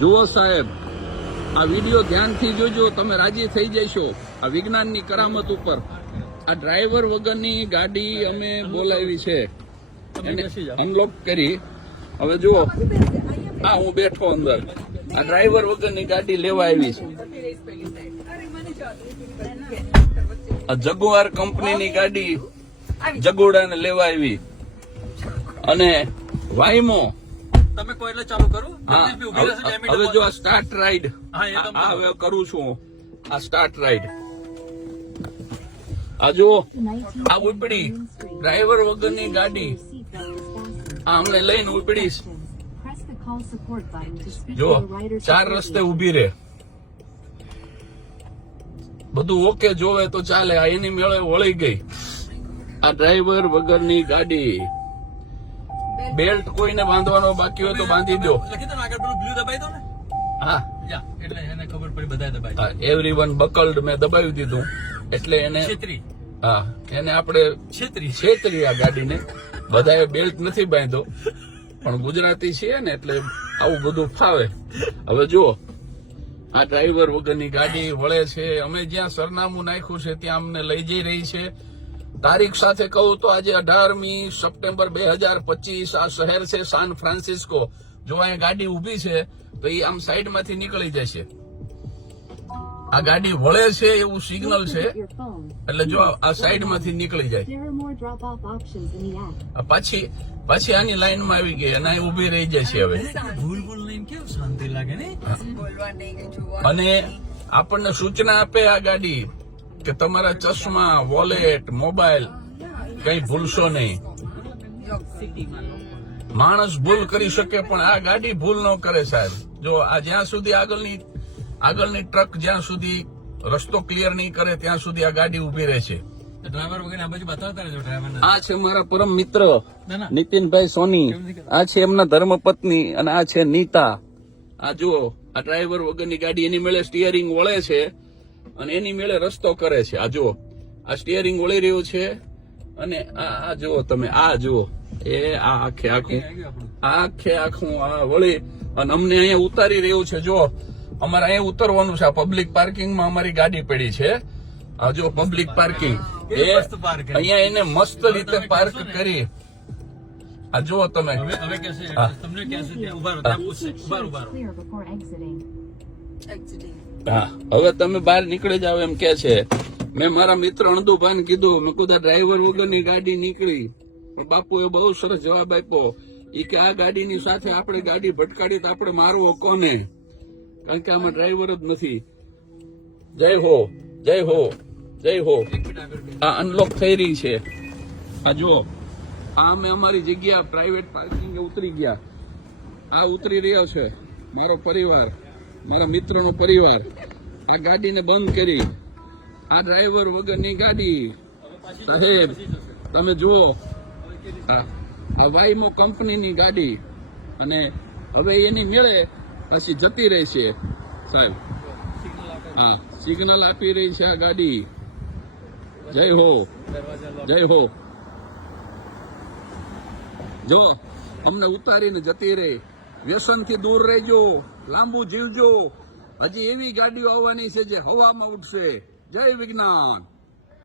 જુઓ સાહેબ, આ વિડીયો ધ્યાનથી જોજો, તમે રાજી થઈ જશો આ વિજ્ઞાનની કરામત ઉપર. આ ડ્રાઈવર વગરની ગાડી અમે બોલાવી છે, એને અનલોક કરી. હવે જુઓ, હા હું બેઠો અંદર. આ ડ્રાઈવર વગરની ગાડી લેવા આવી છે. આ જગુઆર કંપનીની ગાડી જગોડાને લેવા આવી. અને વાઈમો તમે કોઈ એટલે ચાલુ કરો. હવે જો આ સ્ટાર્ટ રાઈડ હવે કરું છું. આ સ્ટાર્ટ રાઈડ આ જો આ ઉપડી ડ્રાઈવર વગરની ગાડી આ અમને લઈને ઉપડીશ. જો 4 રસ્તે ઉભી રે, બધું ઓકે જોવે તો ચાલે. આ એની મેળે વળી ગઈ આ ડ્રાઈવર વગરની ગાડી. બેલ્ટ કોઈને બાંધવાનો બાકી હોય તો બાંધી દો. હા, એવરીવન બકલ્ડ મેં દબાવી દીધું એટલે એને હા એને આપણે છેતરી આ ગાડીને. બધાએ બેલ્ટ નથી બાંધ્યો પણ ગુજરાતી છીએ ને એટલે આવું બધું ફાવે. હવે જુઓ આ ડ્રાઈવર વગરની ગાડી વળે છે. અમે જ્યાં સરનામું નાખ્યું છે ત્યાં અમને લઈ જઈ રહી છે. તારીખ સાથે કહું તો આજે 18મી સપ્ટેમ્બર 2025 આ શહેર છે સાન ફ્રાન્સિસ્કો. જો અહીંયા ગાડી ઉભી છે તો એ આમ સાઈડમાંથી નીકળી જશે. આ ગાડી વળે છે એવું સિગ્નલ છે એટલે જો આ સાઈડમાંથી નીકળી જાય. પાછી આની લાઈનમાં આવી ગઈ અને અહીં ઉભી રહી જશે. હવે શાંતિ લાગે ને. અને આપણને સૂચના આપે આ ગાડી કે તમારા ચશ્મા, વોલેટ, મોબાઈલ કઈ ભૂલશો નહીં. માણસ ભૂલ કરી શકે પણ આ ગાડી ભૂલ ન કરે સાહેબ. જો આ જ્યાં સુધી આગળની ટ્રક જ્યાં સુધી રસ્તો ક્લિયર નહીં કરે ત્યાં સુધી આ ગાડી ઉભી રહે છે. ડ્રાઈવર વગર આ બાજુ બતાવતા રહેજો ડ્રાઈવર. આ છે મારા પરમ મિત્ર નીતિનભાઈ સોની. આ છે એમના ધર્મપત્ની અને આ છે નીતા. આ જુઓ આ ડ્રાઈવર વગરની ગાડી એની મેળે સ્ટીયરિંગ વળે છે અને એની મેળે રસ્તો કરે છે. આ જુઓ આ સ્ટીયરિંગ વળી રહ્યું છે અને આ જુઓ તમે આ જુઓ એ આ આખે આખું આ વળી અને અમને અહીંયા ઉતારી રહ્યું છે. જો અમારે અહીંયા ઉતરવાનું છે. આ પબ્લિક પાર્કિંગમાં અમારી ગાડી પડી છે. આ જો પબ્લિક પાર્કિંગ અહીંયા એને મસ્ત રીતે પાર્ક કરી. આ જુઓ તમે હા હવે તમે બહાર નીકળી જાવ એમ કે છે. મેં મારા મિત્ર અણદુભાઈને કીધું, મેં કીધું ડ્રાઈવર વગરની ગાડી નીકળી. પણ બાપુએ બહુ સરસ જવાબ આપ્યો. એ કે આ ગાડીની સાથે આપણે ગાડી ભટકાડી તો આપણે મારવો કોને, કારણ કે આમાં ડ્રાઈવર જ નથી. જય હો જય હો જય હો. આ અનલોક થઈ રહી છે. આ જુઓ આ અમે અમારી જગ્યા પ્રાઇવેટ પાર્કિંગ ઉતરી ગયા. આ ઉતરી રહ્યો છે મારો પરિવાર, મારા મિત્રનો પરિવાર. આ ગાડીને બંધ કરી. આ ડ્રાઈવર વગરની ગાડી સાહેબ તમે જુઓ. આ વાઈમો કંપનીની ગાડી અને હવે એની મેળે પછી જતી રહી છે સાહેબ. હા સિગ્નલ આપી રહી છે આ ગાડી. જય હો જય હો. જો અમને ઉતારીને જતી રહી. વ્યસનથી દૂર રહેજો, લાંબુ જીવજો. હજી એવી ગાડીઓ આવવાની છે જે હવામાં ઉડશે. જય વિજ્ઞાન.